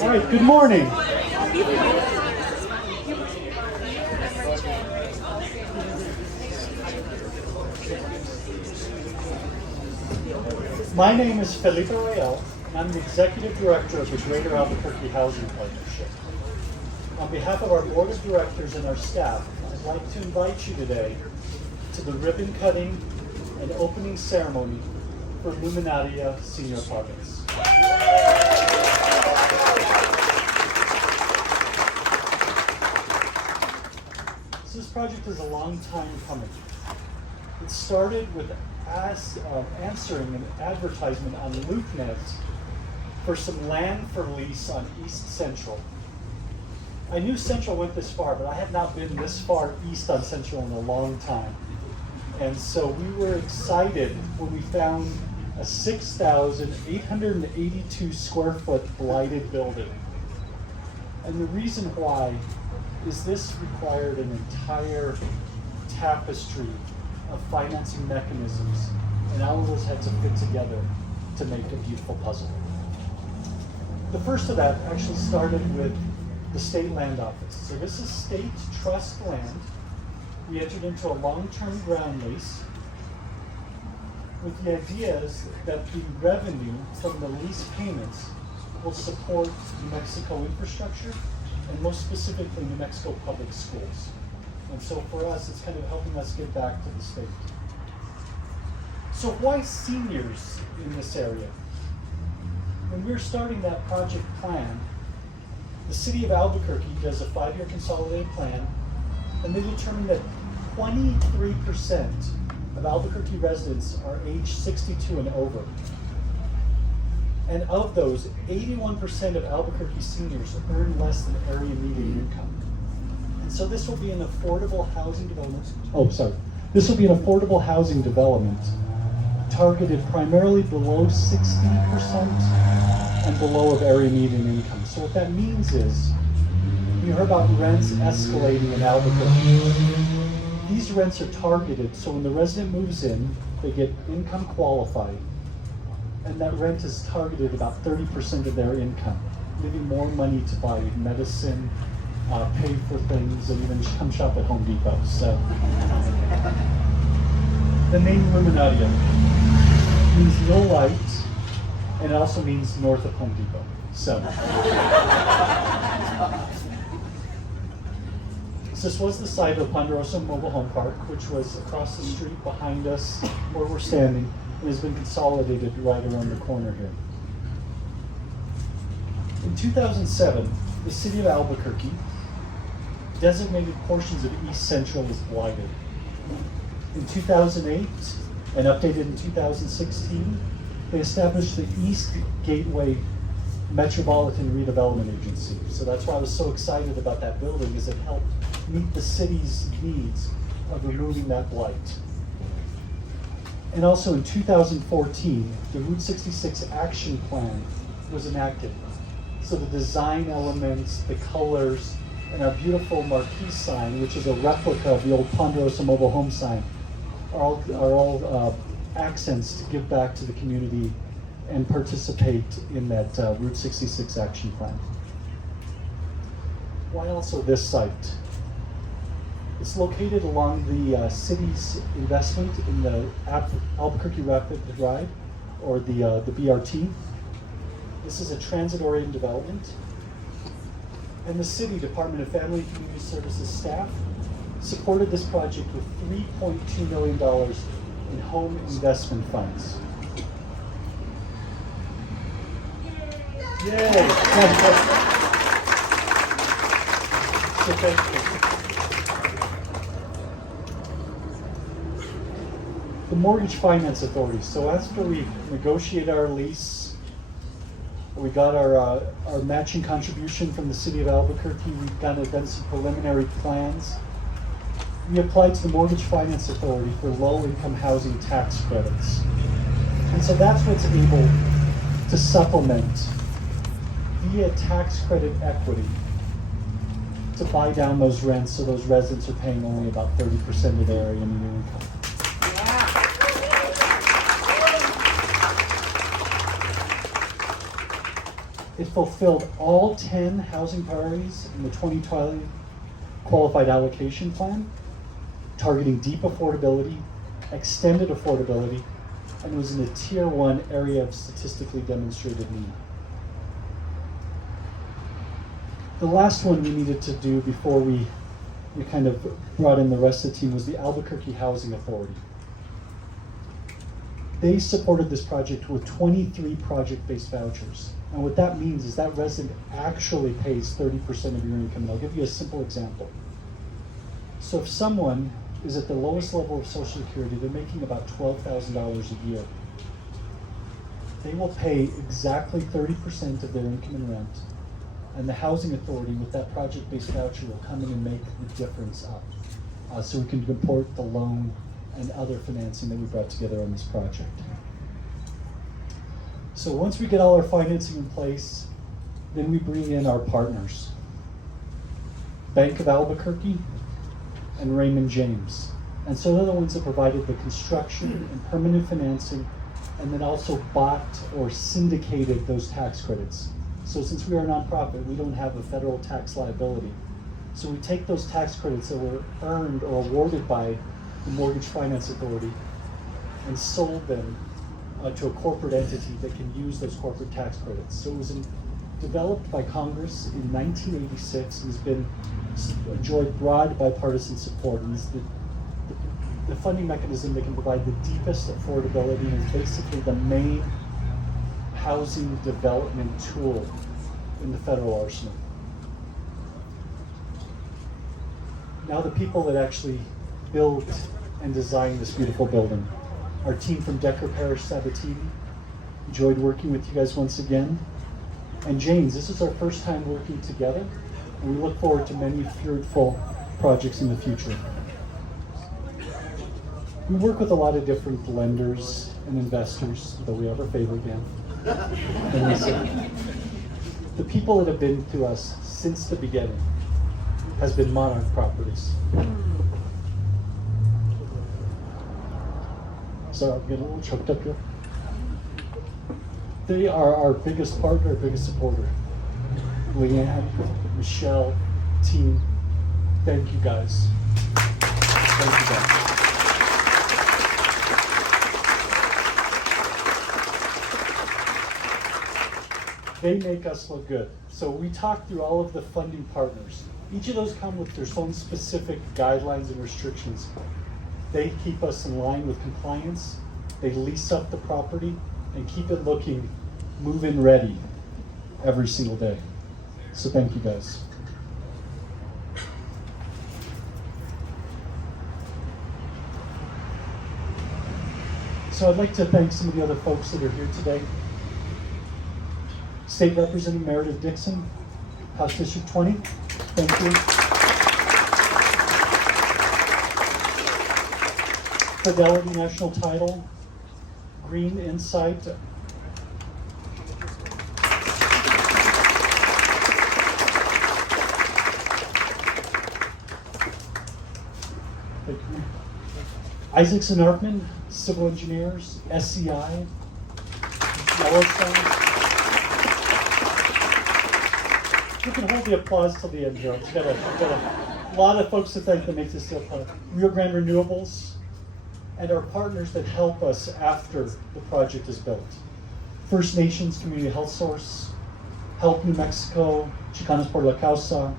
All right, good morning. My name is Felipe Royal, and I'm the Executive Director of the Greater Albuquerque Housing Partnership. On behalf of our Board of Directors and our staff, I'd like to invite you today to the ribbon cutting and opening ceremony for Luminaria Senior Apartments. So this project is a long time coming. It started with answering an advertisement on LoopNet for some land for lease on East Central. I knew Central went this far, but I had not been this far east on Central in a long time. And so we were excited when we found a 6,882 square foot blighted building. And the reason why is this required an entire tapestry of financing mechanisms, and all of those had to fit together to make a beautiful puzzle. The first of that actually started with the state land office. So this is state trust land. We entered into a long-term ground lease with the ideas that the revenue from the lease payments will support New Mexico infrastructure, and most specifically New Mexico public schools. And so for us, it's kind of helping us get back to the state. So why seniors in this area? When we were starting that project plan, the city of Albuquerque does a 5-year consolidated plan, and they determined that 23% of Albuquerque residents are age 62 and over. And of those, 81% of Albuquerque seniors earn less than area median income. And so this will be an affordable housing development. This will be an affordable housing development targeted primarily below 60% and below of area median income. So what that means is, you heard about rents escalating in Albuquerque. These rents are targeted, so when the resident moves in, they get income qualified, and that rent is targeted about 30% of their income, leaving more money to buy medicine, pay for things, and even come shop at Home Depot. So, the name Luminaria means no light, and it also means north of Home Depot. So, this was the site of Ponderosa Mobile Home Park, which was across the street behind us where we're standing, and has been consolidated right around the corner here. In 2007, the city of Albuquerque designated portions of East Central as blighted. In 2008, and updated in 2016, they established the East Gateway Metropolitan Redevelopment Agency. So that's why I was so excited about that building, is it helped meet the city's needs of removing that blight. And also in 2014, the Route 66 action plan was enacted. So the design elements, the colors, and our beautiful marquee sign, which is a replica of the old Ponderosa Mobile Home sign, are all accents to give back to the community and participate in that Route 66 action plan. Why also this site? It's located along the city's investment in the Albuquerque Rapid Ride, or the BRT. This is a transit-oriented development. And the City Department of Family and Community Services staff supported this project with $3.2 million in home investment funds. Yay! So thank you. The Mortgage Finance Authority. So after we negotiate our lease, we got our matching contribution from the city of Albuquerque. We've done some preliminary plans. We applied to the Mortgage Finance Authority for low-income housing tax credits. And so that's what's able to supplement via tax credit equity to buy down those rents, so those residents are paying only about 30% of their area median income. It fulfilled all 10 housing priorities in the 2020 Qualified Allocation Plan, targeting deep affordability, extended affordability, and was in a Tier 1 area of statistically demonstrated need. The last one we needed to do before we kind of brought in the rest of the team was the Albuquerque Housing Authority. They supported this project with 23 project-based vouchers. And what that means is that resident actually pays 30% of your income. And I'll give you a simple example. So if someone is at the lowest level of Social Security, they're making about $12,000 a year. They will pay exactly 30% of their income in rent, and the Housing Authority with that project-based voucher will come in and make the difference up. So we can support the loan and other financing that we brought together on this project. So once we get all our financing in place, then we bring in our partners. Bank of Albuquerque and Raymond James. And so they're the ones that provided the construction and permanent financing, and then also bought or syndicated those tax credits. So since we are a nonprofit, we don't have a federal tax liability. So we take those tax credits that were earned or awarded by the Mortgage Finance Authority and sold them to a corporate entity that can use those corporate tax credits. So it was developed by Congress in 1986 and has been enjoyed broad bipartisan support, and is the funding mechanism that can provide the deepest affordability and is basically the main housing development tool in the federal arsenal. Now the people that actually built and designed this beautiful building. Our team from Decker Parish Sabatini, enjoyed working with you guys once again. And James, this is our first time working together, and we look forward to many fruitful projects in the future. We work with a lot of different lenders and investors, though we have our favorite gang. And listen, the people that have been to us since the beginning has been Monarch Properties. So I'm getting a little choked up here. They are our biggest partner, biggest supporter. Leanne, Michelle, team, thank you guys. Thank you guys. They make us look good. So we talked through all of the funding partners. Each of those come with their own specific guidelines and restrictions. They keep us in line with compliance. They lease up the property and keep it looking move-in ready every single day. So thank you guys. So I'd like to thank some of the other folks that are here today. State Representative Meredith Dixon, House District 20, thank you. Fidelity National Title, Green Insight. Isaacson Arkman, Civil Engineers, SCI, Yellowstone. You can hold the applause till the end here. I've got a lot of folks to thank that make this deal possible. Rio Grande Renewables, and our partners that help us after the project is built. First Nations Community Health Source, Help New Mexico, Chicanos por la Causa,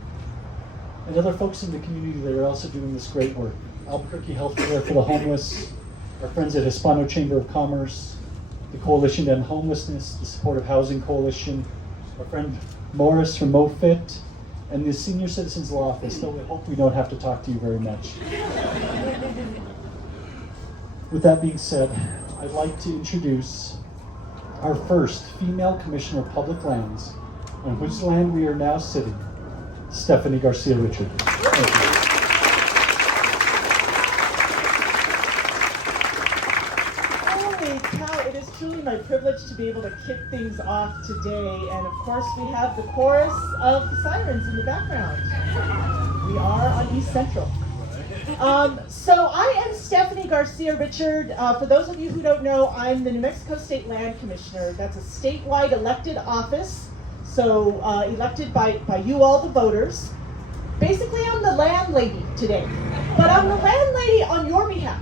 and other folks in the community that are also doing this great work. Albuquerque Healthcare for the Homeless, our friends at Hispano Chamber of Commerce, the Coalition to End Homelessness, the Supportive Housing Coalition, our friend Morris from MoFit, and the Senior Citizens Law Office, though we hope we don't have to talk to you very much. With that being said, I'd like to introduce our first female Commissioner of Public Lands, on whose land we are now sitting, Stephanie Garcia Richard. Thank you. Holy cow, it is truly my privilege to be able to kick things off today. And of course, we have the chorus of the sirens in the background. We are on East Central. So I am Stephanie Garcia Richard. For those of you who don't know, I'm the New Mexico State Land Commissioner. That's a statewide elected office. So elected by you all, the voters. Basically, I'm the landlady today. But I'm the landlady on your behalf.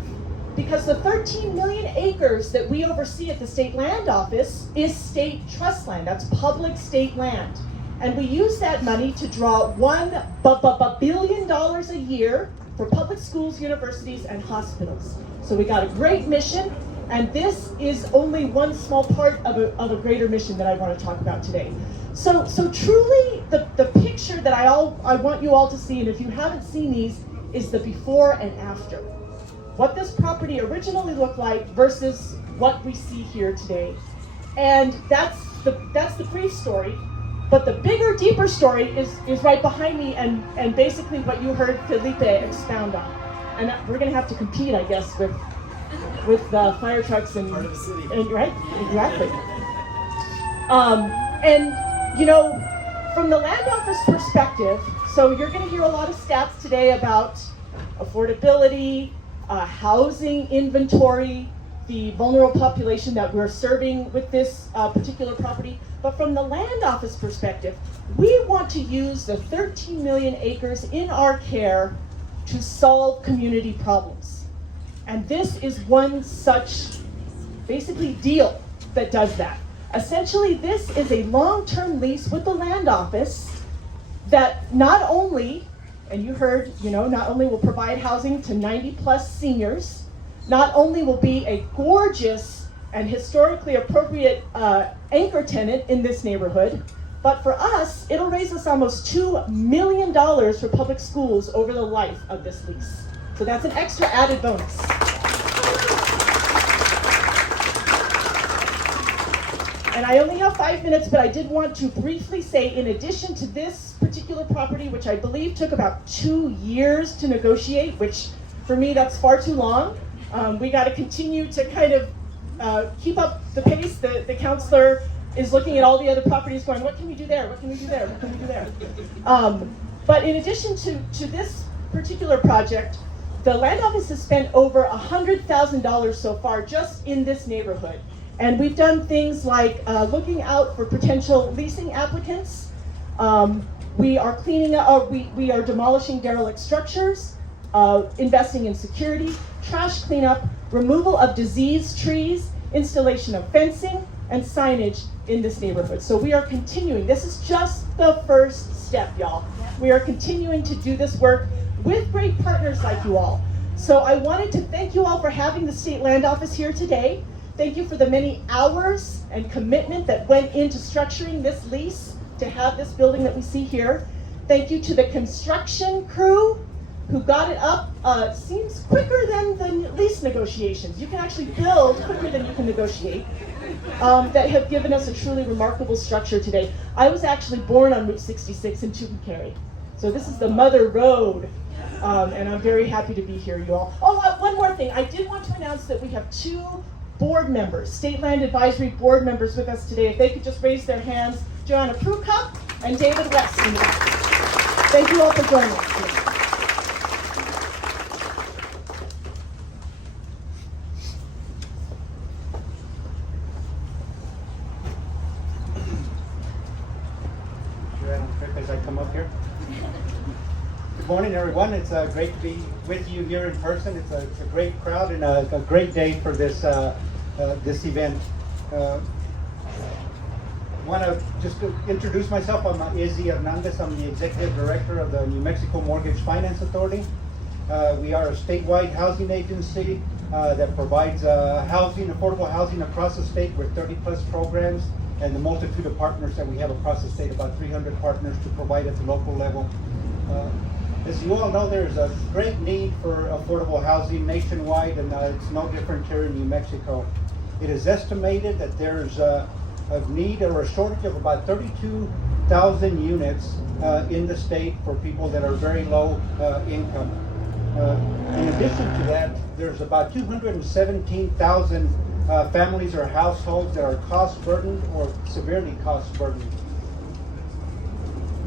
Because the 13 million acres that we oversee at the State Land Office is state trust land. That's public state land. And we use that money to draw $1 billion a year for public schools, universities, and hospitals. So we got a great mission, and this is only one small part of a greater mission that I want to talk about today. So truly, the picture that I want you all to see, and if you haven't seen these, is the before and after. What this property originally looked like versus what we see here today. And that's the brief story. But the bigger, deeper story is right behind me, and basically what you heard Felipe expound on. And we're going to have to compete, I guess, with fire trucks and right, exactly. And you know, from the land office perspective, so you're going to hear a lot of stats today about affordability, housing inventory, the vulnerable population that we're serving with this particular property. But from the land office perspective, we want to use the 13 million acres in our care to solve community problems. And this is one such, basically, deal that does that. Essentially, this is a long-term lease with the land office that not only, and you heard, not only will provide housing to 90+ seniors, not only will be a gorgeous and historically appropriate anchor tenant in this neighborhood, but for us, it'll raise us almost $2 million for public schools over the life of this lease. So that's an extra added bonus. And I only have 5 minutes, but I did want to briefly say, in addition to this particular property, which I believe took about 2 years to negotiate, which for me, that's far too long. We got to continue to kind of keep up the pace. The counselor is looking at all the other properties going, what can we do there? What can we do there? What can we do there? But in addition to this particular project, the land office has spent over $100,000 so far just in this neighborhood. And we've done things like looking out for potential leasing applicants. We are cleaning up, we are demolishing derelict structures, investing in security, trash cleanup, removal of diseased trees, installation of fencing, and signage in this neighborhood. So we are continuing. This is just the first step, y'all. We are continuing to do this work with great partners like you all. So I wanted to thank you all for having the State Land Office here today. Thank you for the many hours and commitment that went into structuring this lease to have this building that we see here. Thank you to the construction crew who got it up. Seems quicker than the lease negotiations. You can actually build quicker than you can negotiate. That have given us a truly remarkable structure today. I was actually born on Route 66 in Tucumcari. So this is the mother road. And I'm very happy to be here, you all. Oh, one more thing. I did want to announce that we have 2 board members, State Land Advisory board members with us today. If they could just raise their hands, Joanna Prukup and David West in the back. Thank you all for joining us today. As I come up here. Good morning, everyone. It's great to be with you here in person. It's a great crowd and a great day for this this event. I want to just introduce myself. I'm Izzy Hernandez. I'm the Executive Director of the New Mexico Mortgage Finance Authority. We are a statewide housing agency that provides housing, affordable housing across the state with 30+ programs and the multitude of partners that we have across the state, about 300 partners to provide at the local level. As you all know, there's a great need for affordable housing nationwide, and it's no different here in New Mexico. It is estimated that there's a need or a shortage of about 32,000 units in the state for people that are very low income. In addition to that, there's about 217,000 families or households that are cost burdened or severely cost burdened.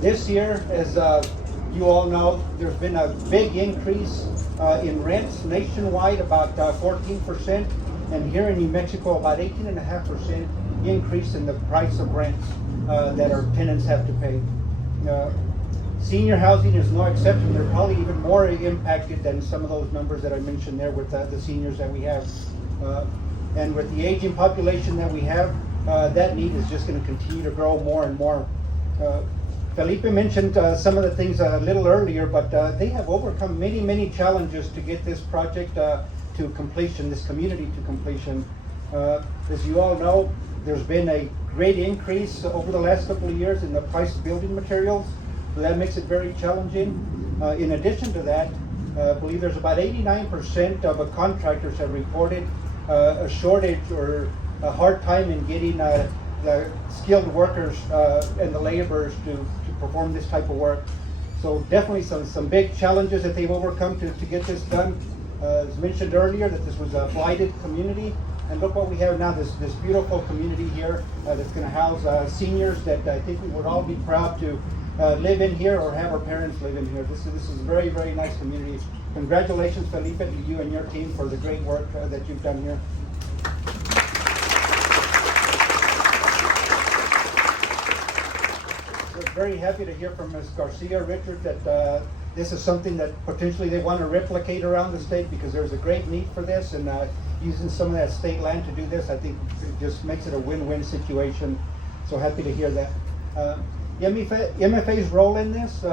This year, as you all know, there's been a big increase in rents nationwide, about 14%, and here in New Mexico, about 18.5% increase in the price of rents. that our tenants have to pay. Senior housing is no exception. They're probably even more impacted than some of those numbers that I mentioned there with the seniors that we have. And with the aging population that we have, that need is just going to continue to grow more and more. Felipe mentioned some of the things a little earlier, but they have overcome many, many challenges to get this project to completion, this community to completion. As you all know, there's been a great increase over the last couple of years in the price of building materials, so that makes it very challenging. In addition to that, I believe there's about 89% of contractors have reported a shortage or a hard time in getting the skilled workers and the laborers to perform this type of work. So definitely some big challenges that they've overcome to get this done. As mentioned earlier, that this was a blighted community, and look what we have now, this beautiful community here that's going to house seniors that I think we would all be proud to live in here or have our parents live in here. This is a very, very nice community. Congratulations, Felipe, to you and your team for the great work that you've done here. We're very happy to hear from Ms. Garcia, Richard, that this is something that potentially they want to replicate around the state, because there's a great need for this, and using some of that state land to do this, I think it just makes it a win-win situation. So happy to hear that. MFA's role in this,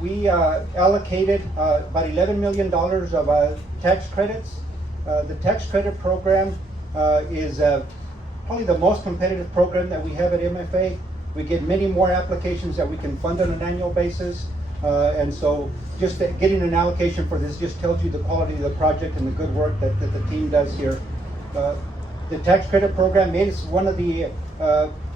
we allocated about $11 million of tax credits. The tax credit program is probably the most competitive program that we have at MFA. We get many more applications that we can fund on an annual basis. And so just getting an allocation for this just tells you the quality of the project and the good work that the team does here. The tax credit program is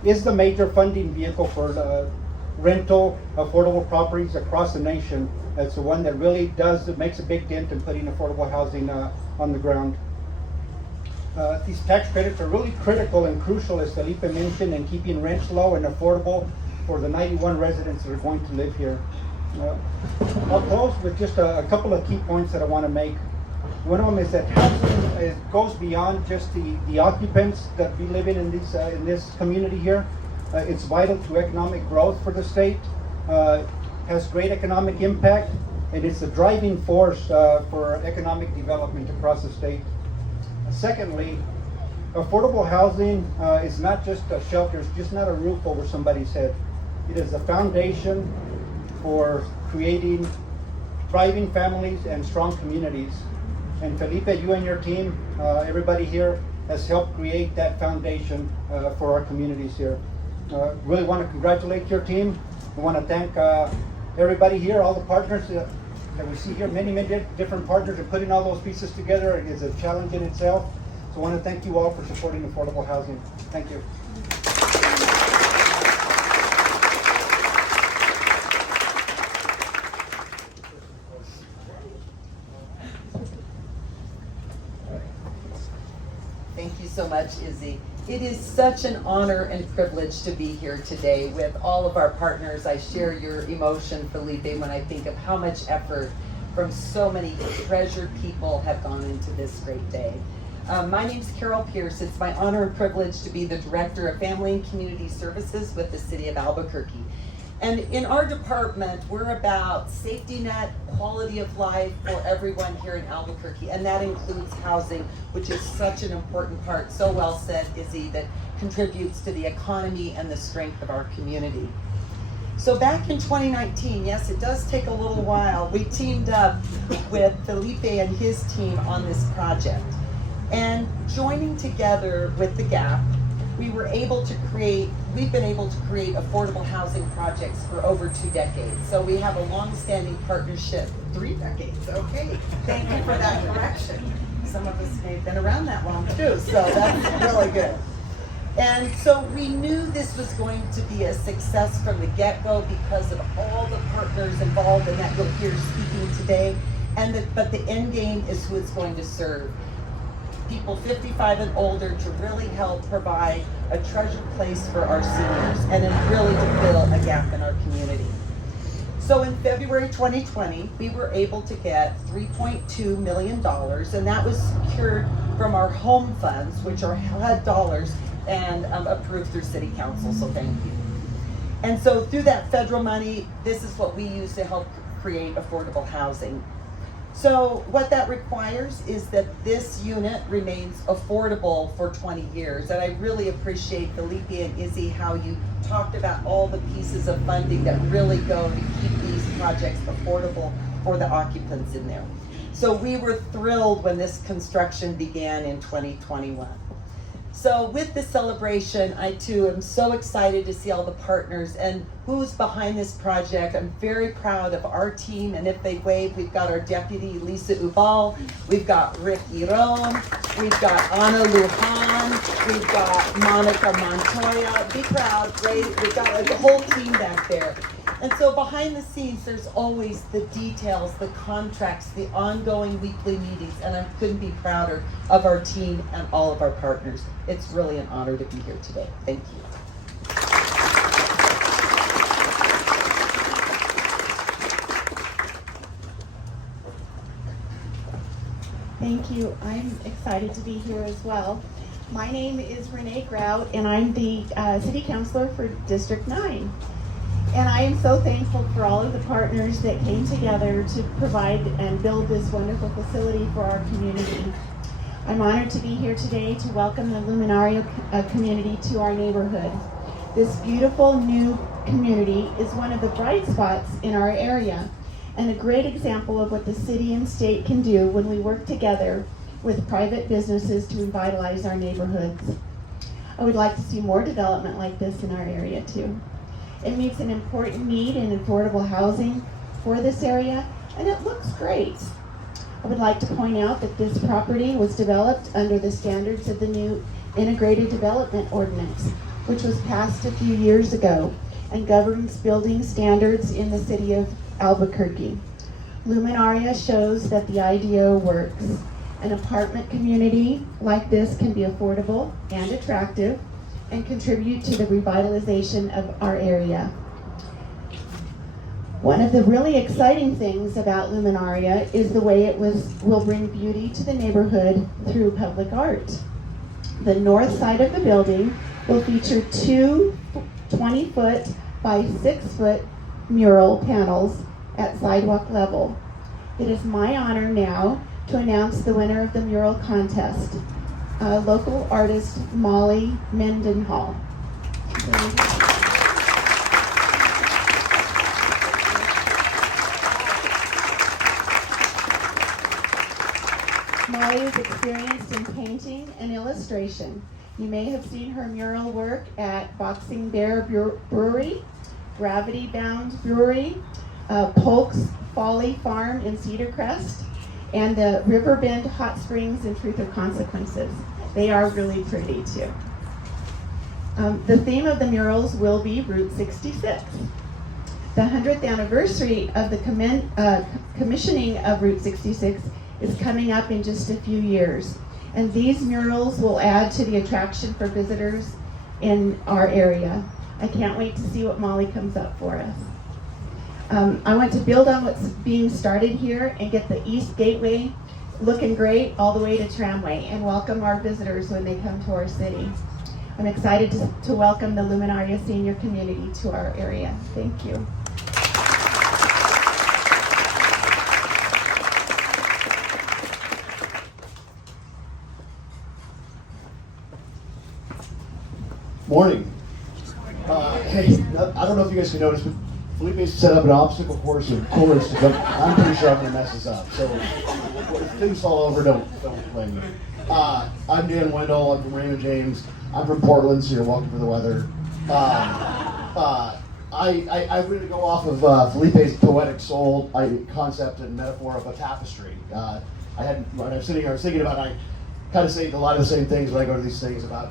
is the major funding vehicle for rental affordable properties across the nation. It's the one that really makes a big dent in putting affordable housing on the ground. These tax credits are really critical and crucial, as Felipe mentioned, in keeping rents low and affordable for the 91 residents that are going to live here. I'll close with just a couple of key points that I want to make. One of them is that housing goes beyond just the occupants that be living in this community here. It's vital to economic growth for the state, has great economic impact, and it's a driving force for economic development across the state. Secondly, affordable housing is not just a shelter, it's just not a roof over somebody's head. It is a foundation for creating thriving families and strong communities. And Felipe, you and your team, everybody here has helped create that foundation for our communities here. Really want to congratulate your team. I want to thank everybody here, all the partners that we see here, many different partners, and putting all those pieces together is a challenge in itself. So I want to thank you all for supporting affordable housing. Thank you. Thank you so much, Izzy. It is such an honor and privilege to be here today with all of our partners. I share your emotion, Felipe, when I think of how much effort from so many treasured people have gone into this great day. My name's Carol Pierce. It's my honor and privilege to be the Director of Family and Community Services with the City of Albuquerque. And in our department, we're about safety net, quality of life for everyone here in Albuquerque, and that includes housing, which is such an important part, so well said, Izzy, that contributes to the economy and the strength of our community. So back in 2019, yes, it does take a little while, we teamed up with Felipe and his team on this project. And joining together with the GAP, we've been able to create affordable housing projects for over 2 decades. So we have a long-standing partnership, 3 decades, okay. Thank you for that correction. Some of us may have been around that long too, so that's really good. And so we knew this was going to be a success from the get-go because of all the partners involved and that you'll hear speaking today. But the end game is who it's going to serve. People 55 and older, to really help provide a treasured place for our seniors and then really to fill a gap in our community. So in February 2020, we were able to get $3.2 million, and that was secured from our home funds, which are HUD dollars and approved through City Council, so thank you. And so through that federal money, this is what we use to help create affordable housing. So what that requires is that this unit remains affordable for 20 years. And I really appreciate Felipe and Izzy how you talked about all the pieces of funding that really go to keep these projects affordable for the occupants in there. So we were thrilled when this construction began in 2021. So with this celebration, I too am so excited to see all the partners and who's behind this project. I'm very proud of our team, and if they wave, we've got our deputy, Lisa Ubal, we've got Rick Iron, we've got Ana Lujan, we've got Monica Montoya. Be proud, great. We've got the whole team back there. And so behind the scenes, there's always the details, the contracts, the ongoing weekly meetings, and I couldn't be prouder of our team and all of our partners. It's really an honor to be here today. Thank you. Thank you. I'm excited to be here as well. My name is Renee Grout, and I'm the City Councilor for District 9. And I am so thankful for all of the partners that came together to provide and build this wonderful facility for our community. I'm honored to be here today to welcome the Luminaria community to our neighborhood. This beautiful new community is one of the bright spots in our area and a great example of what the city and state can do when we work together with private businesses to revitalize our neighborhoods. I would like to see more development like this in our area too. It meets an important need in affordable housing for this area, and it looks great. I would like to point out that this property was developed under the standards of the new Integrated Development Ordinance, which was passed a few years ago and governs building standards in the city of Albuquerque. Luminaria shows that the idea works. An apartment community like this can be affordable and attractive and contribute to the revitalization of our area. One of the really exciting things about Luminaria is the way it will bring beauty to the neighborhood through public art. The north side of the building will feature two 20-foot by 6-foot mural panels at sidewalk level. It is my honor now to announce the winner of the mural contest, local artist Molly Mendenhall. Molly is experienced in painting and illustration. You may have seen her mural work at Boxing Bear Brewery, Gravity Bound Brewery, Polk's Folly Farm in Cedar Crest, and the Riverbend Hot Springs in Truth or Consequences. They are really pretty too. The theme of the murals will be Route 66. The 100th anniversary of the commissioning of Route 66 is coming up in just a few years. And these murals will add to the attraction for visitors in our area. I can't wait to see what Molly comes up for us. I want to build on what's being started here and get the East Gateway looking great all the way to Tramway and welcome our visitors when they come to our city. I'm excited to welcome the Luminaria Senior Community to our area. Thank you. Morning. Hey, I don't know if you guys can notice, but Felipe's set up an obstacle course with cords to jump. I'm pretty sure I'm going to mess this up. So if things fall over, don't blame me. I'm Dan Wendell. I'm from Raymond James. I'm from Portland, so you're welcome for the weather. I'm going to go off of Felipe's poetic soul concept and metaphor of a tapestry. When I was sitting here, I was thinking about I kind of say a lot of the same things when I go to these things about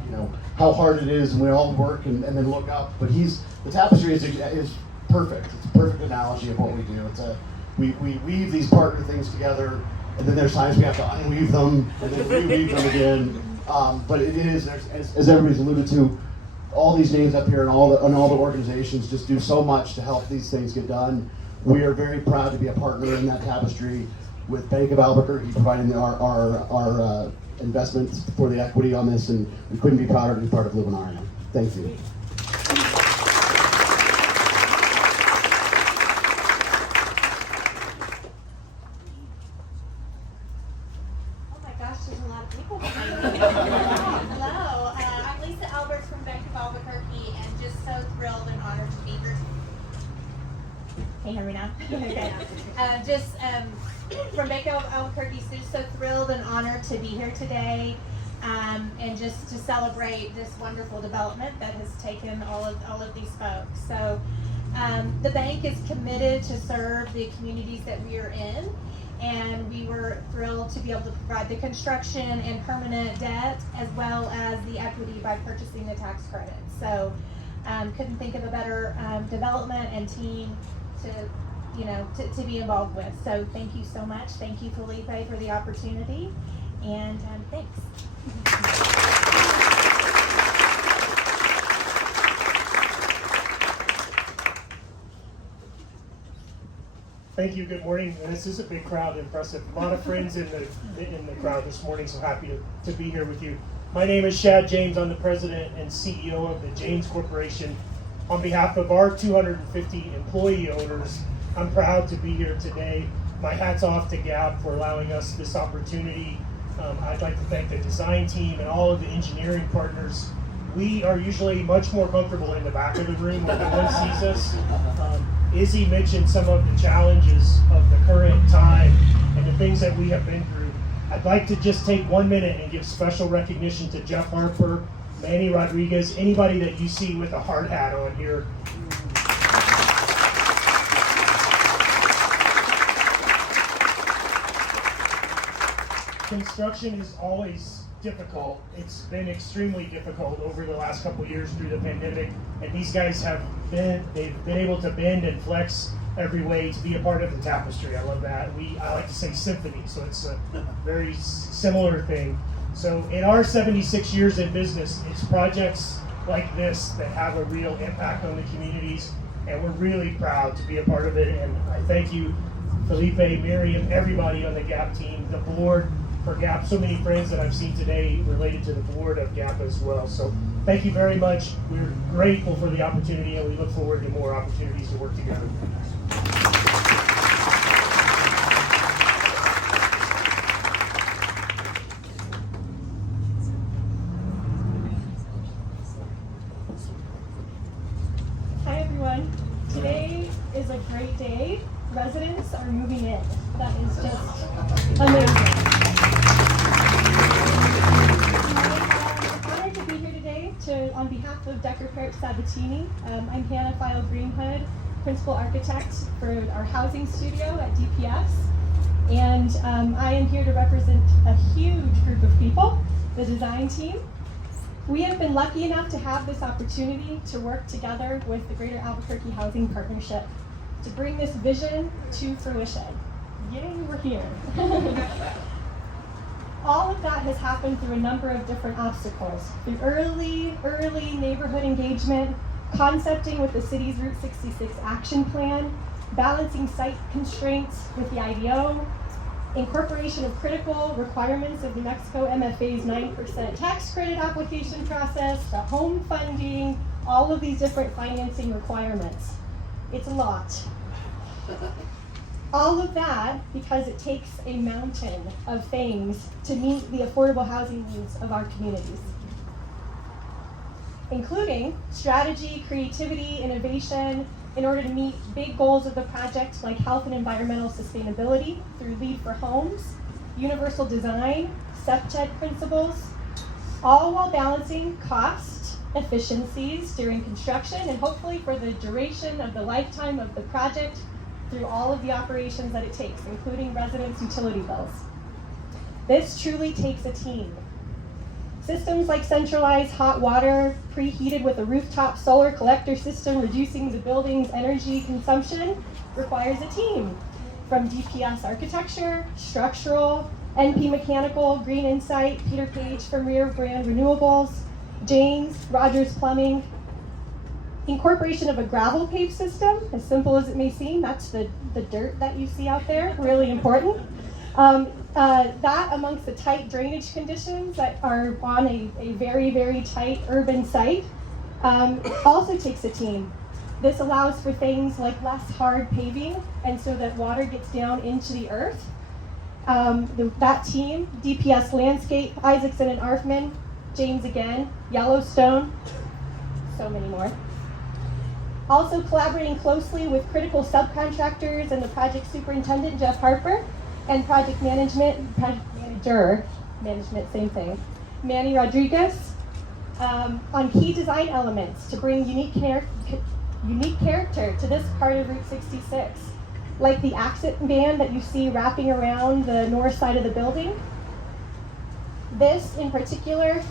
how hard it is, and we all work and then look up. But the tapestry is perfect. It's a perfect analogy of what we do. We weave these partner things together, and then there's times we have to unweave them and then reweave them again. But it is, as everybody's alluded to, all these names up here and all the organizations just do so much to help these things get done. We are very proud to be a partner in that tapestry with Bank of Albuquerque providing our investments for the equity on this, and we couldn't be prouder to be part of Luminaria. Thank you. thrilled and honored to be here. Can you hear me now? Okay. From Baker Albuquerque, so thrilled and honored to be here today, and just to celebrate this wonderful development that has taken all of these folks. So the bank is committed to serve the communities that we are in, and we were thrilled to be able to provide the construction and permanent debt as well as the equity by purchasing the tax credit. So couldn't think of a better development and team to be involved with. So thank you so much. Thank you, Felipe, for the opportunity, and thanks. Thank you. Good morning. This is a big crowd, impressive. A lot of friends in the crowd this morning, so happy to be here with you. My name is Shad James. I'm the president and CEO of the James Corporation. On behalf of our 250 employee owners, I'm proud to be here today. My hat's off to Gab for allowing us this opportunity. I'd like to thank the design team and all of the engineering partners. We are usually much more comfortable in the back of the room when no one sees us. Izzy mentioned some of the challenges of the current time and the things that we have been through. I'd like to just take 1 minute and give special recognition to Jeff Harper, Manny Rodriguez, anybody that you see with a hard hat on here. Construction is always difficult. It's been extremely difficult over the last couple of years through the pandemic, and these guys they've been able to bend and flex every way to be a part of the tapestry. I love that. I like to say symphony, so it's a very similar thing. So in our 76 years in business, it's projects like this that have a real impact on the communities, and we're really proud to be a part of it. And I thank you, Felipe, Miriam, everybody on the GAP team, the board for GAP, so many friends that I've seen today related to the board of GAP as well. So thank you very much. We're grateful for the opportunity, and we look forward to more opportunities to work together. Hi everyone. Today is a great day. Residents are moving in. That is just amazing. I'm honored to be here today on behalf of Decker Parrott Sabatini. I'm Hannah File Greenhood, principal architect for our housing studio at DPS. And I am here to represent a huge group of people, the design team. We have been lucky enough to have this opportunity to work together with the Greater Albuquerque Housing Partnership to bring this vision to fruition. Yay, we're here. All of that has happened through a number of different obstacles. Through early neighborhood engagement, concepting with the city's Route 66 action plan, balancing site constraints with the IDO, incorporation of critical requirements of New Mexico MFA's 9% tax credit application process, the home funding, all of these different financing requirements. It's a lot. All of that because it takes a mountain of things to meet the affordable housing needs of our communities, including strategy, creativity, innovation, in order to meet big goals of the project like health and environmental sustainability through Lead for Homes, universal design, SEPTED principles, all while balancing cost, efficiencies during construction, and hopefully for the duration of the lifetime of the project through all of the operations that it takes, including residents' utility bills. This truly takes a team. Systems like centralized hot water, preheated with a rooftop solar collector system, reducing the building's energy consumption, requires a team. From DPS architecture, structural, NP mechanical, Green Insight, Peter Page from Rear Brand Renewables, James, Rogers Plumbing. Incorporation of a gravel pave system, as simple as it may seem, that's the dirt that you see out there, really important. That amongst the tight drainage conditions that are on a very tight urban site, also takes a team. This allows for things like less hard paving, and so that water gets down into the earth. That team, DPS Landscape, Isaacson and Arfman, James again, Yellowstone, so many more. Also collaborating closely with critical subcontractors and the project superintendent, Jeff Harper, and project manager, same thing, Manny Rodriguez, on key design elements to bring unique character to this part of Route 66, like the accent band that you see wrapping around the north side of the building. This, in particular,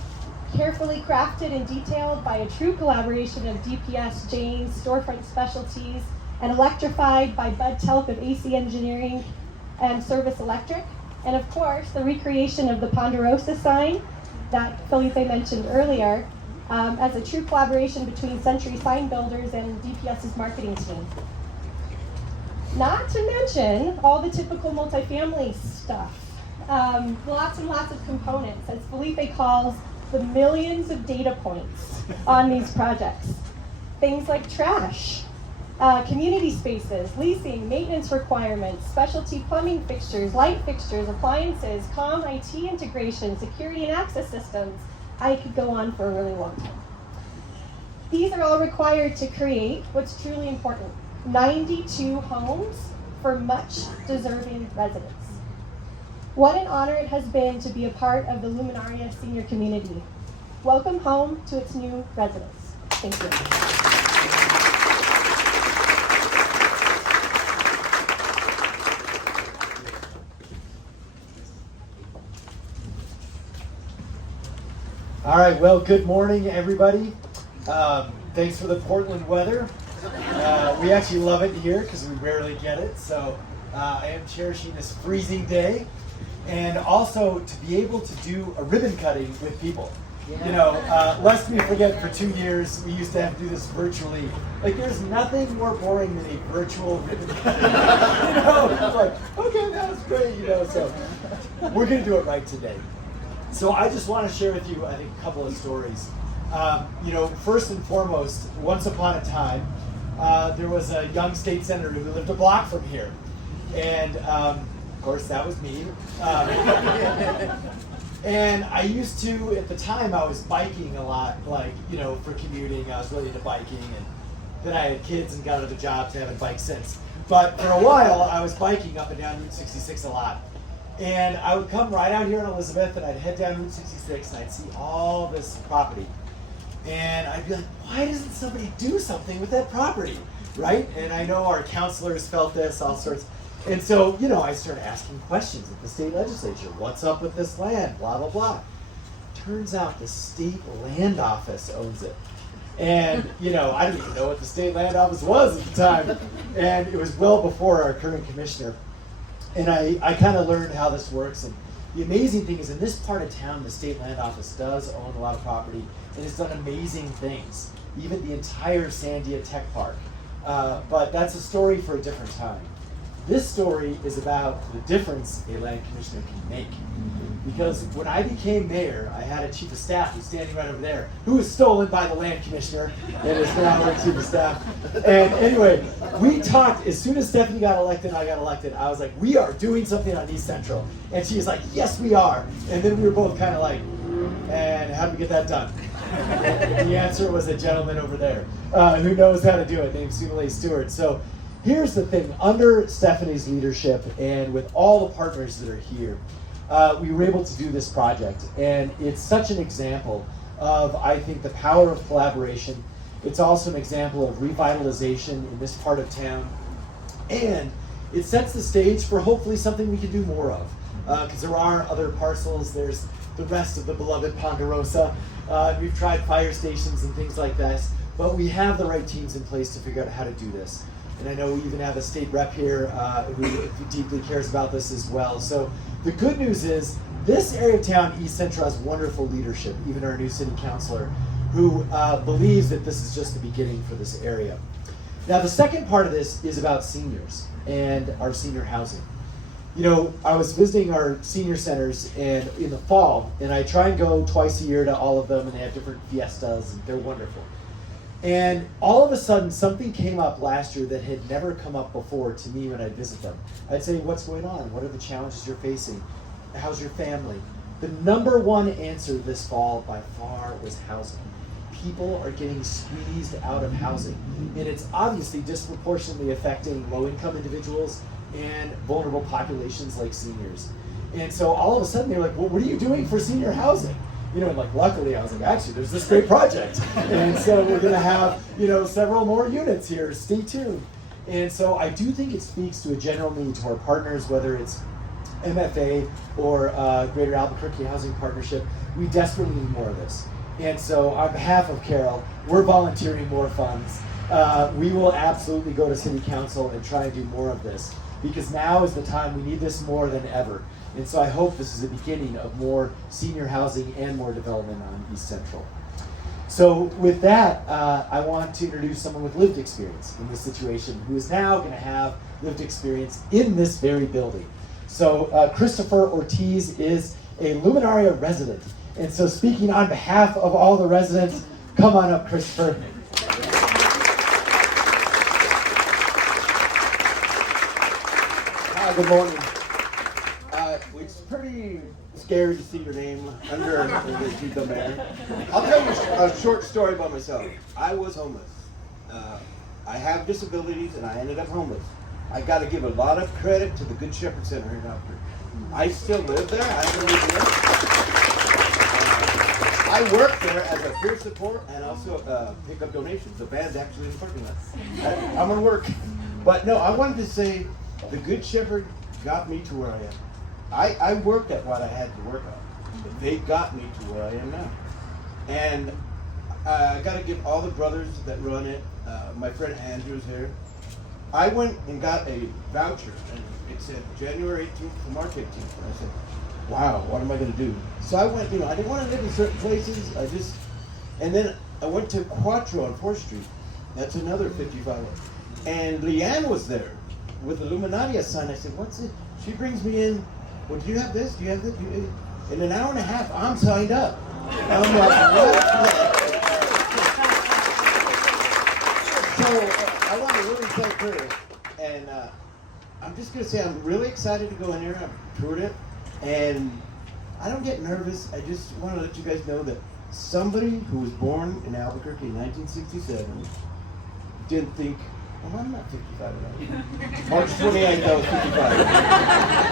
carefully crafted and detailed by a true collaboration of DPS, James, Storefront Specialties, and electrified by Bud Telk of AC Engineering and Service Electric. And of course, the recreation of the Ponderosa sign that Felipe mentioned earlier, as a true collaboration between Century Sign Builders and DPS's marketing team. Not to mention all the typical multifamily stuff. Lots and lots of components, as Felipe calls the millions of data points on these projects. Things like trash, community spaces, leasing, maintenance requirements, specialty plumbing fixtures, light fixtures, appliances, comm, IT integration, security and access systems. I could go on for a really long time. These are all required to create what's truly important, 92 homes for much deserving residents. What an honor it has been to be a part of the Luminaria Senior Community. Welcome home to its new residents. Thank you. All right, well, good morning, everybody. Thanks for the Portland weather. We actually love it here because we rarely get it, so I am cherishing this freezing day. And also to be able to do a ribbon cutting with people. Yeah. You know, lest we forget, for 2 years we used to have to do this virtually. Like, there's nothing more boring than a virtual ribbon cutting. You know, it's like, okay, that was great, you know, so we're gonna do it right today. So I just want to share with you, I think, a couple of stories. You know, first and foremost, once upon a time, there was a young state senator who lived a block from here. And of course, that was me. And I used to, at the time, I was biking a lot, like, you know, for commuting. I was really into biking, and then I had kids and got other jobs and haven't biked since. But for a while, I was biking up and down Route 66 a lot. And I would come right out here in Elizabeth, and I'd head down Route 66, and I'd see all this property. And I'd be like, why doesn't somebody do something with that property, right? And I know our counselors felt this, all sorts. And so, you know, I started asking questions at the state legislature. What's up with this land? Blah, blah, blah. Turns out the state land office owns it. And, you know, I didn't even know what the state land office was at the time. And it was well before our current commissioner. And I kind of learned how this works. And the amazing thing is, in this part of town, the state land office does own a lot of property and has done amazing things. Even the entire Sandia Tech Park. But that's a story for a different time. This story is about the difference a land commissioner can make. Because when I became mayor, I had a chief of staff who's standing right over there, who was stolen by the land commissioner and is now our chief of staff. And anyway, we talked, as soon as Stephanie got elected, I got elected, I was like, we are doing something on East Central. And she was like, yes, we are. And then we were both kind of like, and how do we get that done? And the answer was a gentleman over there who knows how to do it, named Sunile Stewart. So here's the thing, under Stephanie's leadership and with all the partners that are here, we were able to do this project. And it's such an example of, I think, the power of collaboration. It's also an example of revitalization in this part of town. And it sets the stage for hopefully something we can do more of. Because there are other parcels, there's the rest of the beloved Ponderosa. We've tried fire stations and things like this, but we have the right teams in place to figure out how to do this. And I know we even have a state rep here who deeply cares about this as well. So the good news is this area of town, East Central, has wonderful leadership, even our new city councilor, who believes that this is just the beginning for this area. Now the second part of this is about seniors and our senior housing. You know, I was visiting our senior centers and in the fall, and I try and go twice a year to all of them, and they have different fiestas, and they're wonderful. And all of a sudden, something came up last year that had never come up before to me when I visit them. I'd say, what's going on? What are the challenges you're facing? How's your family? The number one answer this fall by far was housing. people are getting squeezed out of housing. And it's obviously disproportionately affecting low-income individuals and vulnerable populations like seniors. And so all of a sudden they're like, well, what are you doing for senior housing? You know, and like luckily I was like, actually, there's this great project. And so we're gonna have, you know, several more units here, stay tuned. And so I do think it speaks to a general need to our partners, whether it's MFA or Greater Albuquerque Housing Partnership. We desperately need more of this. And so on behalf of Carol, we're volunteering more funds. We will absolutely go to City Council and try and do more of this, because now is the time. We need this more than ever. And so I hope this is the beginning of more senior housing and more development on East Central. So with that, I want to introduce someone with lived experience in this situation, who is now going to have lived experience in this very building. So Christopher Ortiz is a Luminaria resident. And so speaking on behalf of all the residents, come on up, Christopher. Hi, good morning. It's pretty scary to see your name under the mayor. I'll tell you a short story about myself. I was homeless. I have disabilities and I ended up homeless. I got to give a lot of credit to the Good Shepherd Center here in Albuquerque. I still live there. I haven't moved there. I work there as a peer support and also pick up donations. The band's actually in the parking lot. I'm gonna work. But no, I wanted to say the Good Shepherd got me to where I am. I worked at what I had to work on, but they got me to where I am now. And I got to give all the brothers that run it, my friend Andrew's here. I went and got a voucher, and it said January 18th to March 18th. And I said, wow, what am I going to do? So I went, I didn't want to live in certain places. And then I went to Quattro on 4th Street. That's another 55. And Leanne was there with the Luminaria sign. I said, what's it? She brings me in. Well, do you have this? Do you have this? In an hour and a half, I'm signed up. I'm like, what? So I want to really thank her. And I'm just going to say I'm really excited to go in there. I've toured it. And I don't get nervous. I just want to let you guys know that somebody who was born in Albuquerque in 1967 didn't think, well, I'm not 55 now. March 28th, I was 55.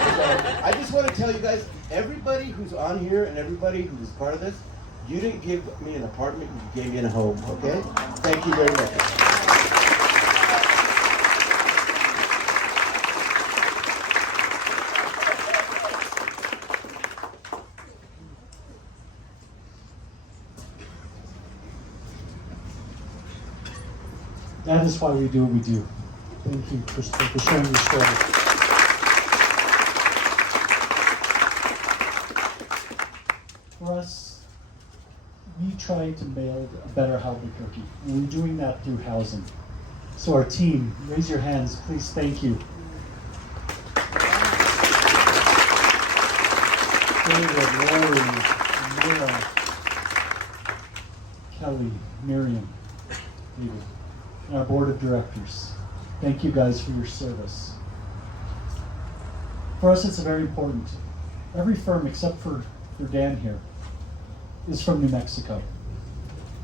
So I just want to tell you guys, everybody who's on here and everybody who's part of this, you didn't give me an apartment, you gave me a home, okay? Thank you very much. That is why we do what we do. Thank you, Christopher, for sharing your story. For us, we try to build a better Albuquerque, and we're doing that through housing. So our team, raise your hands, please. Thank you. David, Lori, Mira, Kelly, Miriam, David, and our board of directors. Thank you guys for your service. For us, it's very important. Every firm, except for Dan here, is from New Mexico.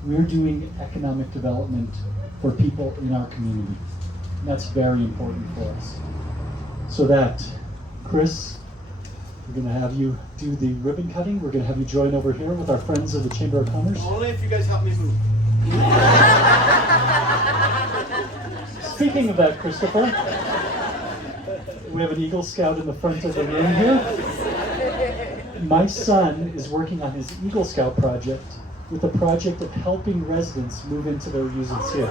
We're doing economic development for people in our community. And that's very important for us. So that, Chris, we're gonna have you do the ribbon cutting. We're gonna have you join over here with our friends of the Chamber of Commerce. Only if you guys help me move. Speaking of that, Christopher, we have an Eagle Scout in the front of the room here. My son is working on his Eagle Scout project with the project of helping residents move into their uses here.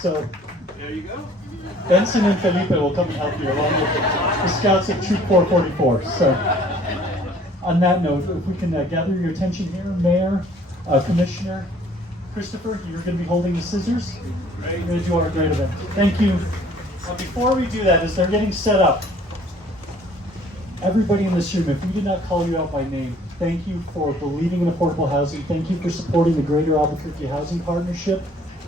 So There you go. Benson and Felipe will come and help you along with the Scouts of Troop 444. So on that note, if we can gather your attention here, Mayor, Commissioner, Christopher, you're going to be holding the scissors. We're going to do our great event. Thank you. Before we do that, as they're getting set up, everybody in this room, if we did not call you out by name, thank you for believing in affordable housing. Thank you for supporting the Greater Albuquerque Housing Partnership.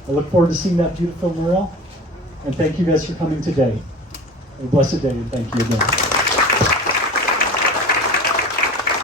I look forward to seeing that beautiful mural. And thank you guys for coming today. Have a blessed day, and thank you again.